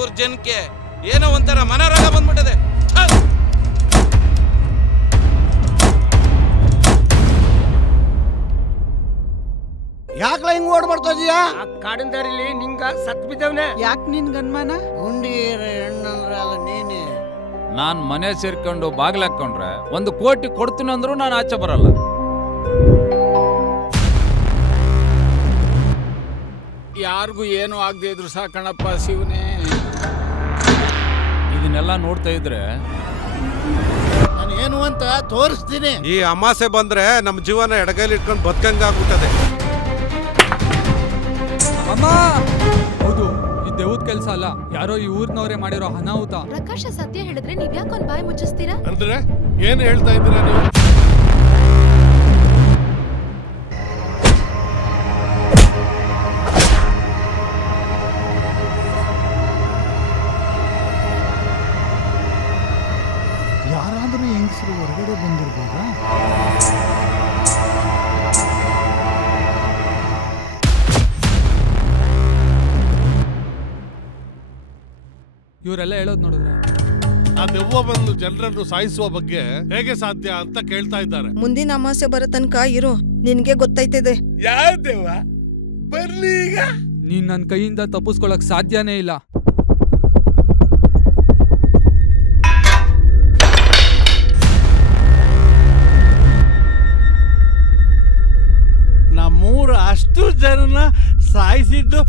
ಊರ್ ಜನಕ್ಕೆ ಏನೋ ಒಂಥರ ಮನೋರಾಗ ಬಂದ್ಬಿಟ್ಟದೆ. ಯಾಕಲ ಹಿಂಗ್ ಓಡ್ಬರ್ತದೀಯ? ಕಾಡಿನ ದಾರಿಲಿ ನಿಂಗ ಸತ್ ಬಿದ್ದವನೆ. ಯಾಕೆ ನಿನ್ ಗನ್ಮಾನ? ಗುಂಡೀರ ಹೆಣ್ಣಂದ್ರಲ್ಲ ನೀನೆ. ನಾನ್ ಮನೆ ಸೇರ್ಕೊಂಡು ಬಾಗ್ಲಾಕೊಂಡ್ರೆ 1 ಕೋಟಿ ಕೊಡ್ತೀನಿ ಅಂದ್ರೂ ನಾನು ಆಚೆ ಬರಲ್ಲ. ಯಾರಿಗೂ ಏನು ಆಗದೆ ಇದ್ರು ಸಾಕಣಪ್ಪ ಶಿವನೇ. ಇದನ್ನೆಲ್ಲ ನೋಡ್ತಾ ಇದ್ರೆ ನಾನು ಏನು ಅಂತ ತೋರಿಸ್ತೀನಿ. ಈ ಅಮಾಸೆ ಬಂದ್ರೆ ನಮ್ಮ ಜೀವನ ಎಡಗೈಲಿ ಇಟ್ಕೊಂಡು ಬದುಕಂಗಾಗ್ಬಿಟ್ಟದೆ. ಅಮ್ಮ, ಹೌದು, ಈ ದೇವದ ಕೆಲಸ ಅಲ್ಲ, ಯಾರೋ ಈ ಊರ್ನವರೇ ಮಾಡಿರೋ ಅನಾಹುತ. ಪ್ರಕಾಶ ಸತ್ಯ ಹೇಳಿದ್ರೆ ನೀವ್ ಯಾಕೊಂದ್ ಬಾಯಿ ಮುಚ್ಚಿಸ್ತೀರಾ? ಅಂದ್ರೆ ಏನ್ ಹೇಳ್ತಾ ಇದ್ದೀರಾ ನೀವು? ಯಾರಾದ್ರೂ ಹೆಂಗಸರು ಹೊರಗಡೆ ಬಂದಿರ್ಬೋದಾ? ಇವರೆಲ್ಲ ಹೇಳೋದ್ ನೋಡಿದ್ರೆ ಆ ದೆವ್ವ ಬಂದು ಜನರನ್ನು ಸಾಯಿಸುವ ಬಗ್ಗೆ ಹೇಗೆ ಸಾಧ್ಯ ಅಂತ ಕೇಳ್ತಾ ಇದ್ದಾರೆ. ಮುಂದಿನ ಅಮಾವಾಸ್ಯೆ ಬರೋ ತನಕ ಇರು, ನಿನ್ಗೆ ಗೊತ್ತೈತಿದೆ. ಯಾವ ದೆವ್ವ ಬರ್ಲಿ ಈಗ? ನೀನ್ ನನ್ನ ಕೈಯಿಂದ ತಪ್ಪಿಸ್ಕೊಳಕ್ ಸಾಧ್ಯನೇ ಇಲ್ಲ. ನಮ್ಮೂರ ಅಷ್ಟು ಜನನ ಸಾಯಿಸಿದ್ದು